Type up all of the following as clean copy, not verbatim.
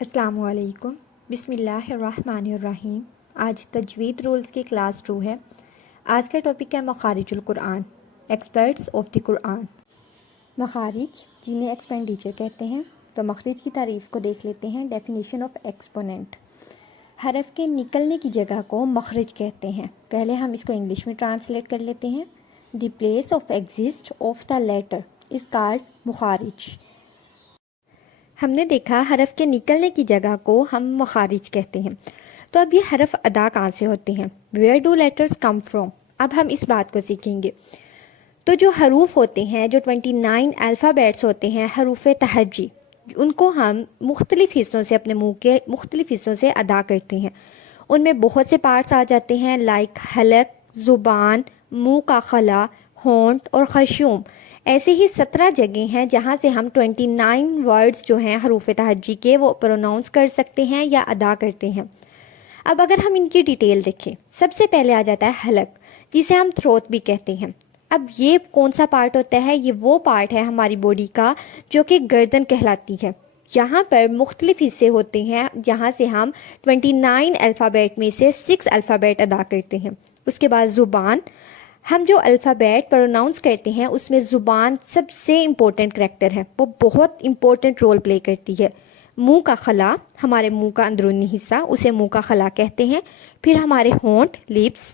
السلام علیکم، بسم اللہ الرحمن الرحیم۔ آج تجوید رولز کی کلاس 2 ہے۔ آج کا ٹاپک ہے مخارج القرآن، ایکسپرٹس آف دی قرآن۔ مخارج جنہیں ایکسپینڈیچر کہتے ہیں، تو مخرج کی تعریف کو دیکھ لیتے ہیں۔ ڈیفینیشن آف ایکسپوننٹ، حرف کے نکلنے کی جگہ کو مخرج کہتے ہیں۔ پہلے ہم اس کو انگلش میں ٹرانسلیٹ کر لیتے ہیں۔ The place of exist of the letter is called مخارج۔ ہم نے دیکھا حرف کے نکلنے کی جگہ کو ہم مخارج کہتے ہیں۔ تو اب یہ حرف ادا کہاں سے ہوتے ہیں؟ Where do letters come from? اب ہم اس بات کو سیکھیں گے۔ تو جو حروف ہوتے ہیں، جو 29 الفابیٹس ہوتے ہیں حروف تہجی، ان کو ہم مختلف حصوں سے، اپنے منہ کے مختلف حصوں سے ادا کرتے ہیں۔ ان میں بہت سے پارٹس آ جاتے ہیں، لائک حلق، زبان، منہ کا خلا، ہونٹ اور خشوم۔ ایسے ہی 17 جگہیں ہیں جہاں سے ہم 29 ورڈز جو ہیں حروف تہجی کے، وہ پروناؤنس کر سکتے ہیں یا ادا کرتے ہیں۔ اب اگر ہم ان کی ڈیٹیل دیکھیں، سب سے پہلے آ جاتا ہے حلق، جسے ہم تھروٹ بھی کہتے ہیں۔ اب یہ کون سا پارٹ ہوتا ہے؟ یہ وہ پارٹ ہے ہماری باڈی کا جو کہ گردن کہلاتی ہے۔ یہاں پر مختلف حصے ہوتے ہیں جہاں سے ہم 29 الفابیٹ میں سے 6 الفابیٹ ادا کرتے ہیں۔ اس کے بعد زبان، ہم جو الفابیٹ پروناؤنس کرتے ہیں اس میں زبان سب سے امپورٹنٹ کریکٹر ہے، وہ بہت امپورٹنٹ رول پلے کرتی ہے۔ منہ کا خلا، ہمارے منہ کا اندرونی حصہ، اسے منہ کا خلا کہتے ہیں۔ پھر ہمارے ہونٹ، لپس۔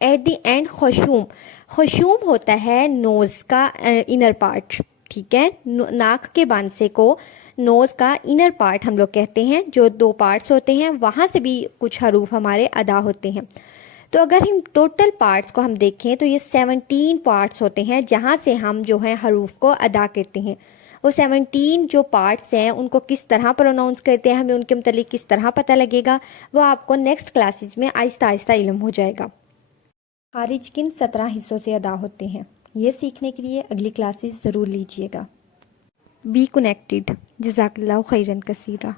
ایٹ دی اینڈ خشوم، خشوم ہوتا ہے نوز کا انر پارٹ، ٹھیک ہے؟ ناک کے بانسے کو نوز کا انر پارٹ ہم لوگ کہتے ہیں۔ جو 2 پارٹس ہوتے ہیں وہاں سے بھی کچھ حروف ہمارے ادا ہوتے ہیں۔ تو اگر ہم ٹوٹل پارٹس کو ہم دیکھیں تو یہ 17 پارٹس ہوتے ہیں جہاں سے ہم جو ہیں حروف کو ادا کرتے ہیں۔ وہ 17 جو پارٹس ہیں ان کو کس طرح پروناؤنس کرتے ہیں، ہمیں ان کے متعلق کس طرح پتہ لگے گا، وہ آپ کو نیکسٹ کلاسز میں آہستہ آہستہ علم ہو جائے گا۔ خارج کن 17 حصوں سے ادا ہوتے ہیں، یہ سیکھنے کے لیے اگلی کلاسز ضرور لیجیے گا۔ Be connected. جزاک اللہ خیرا کثیرا۔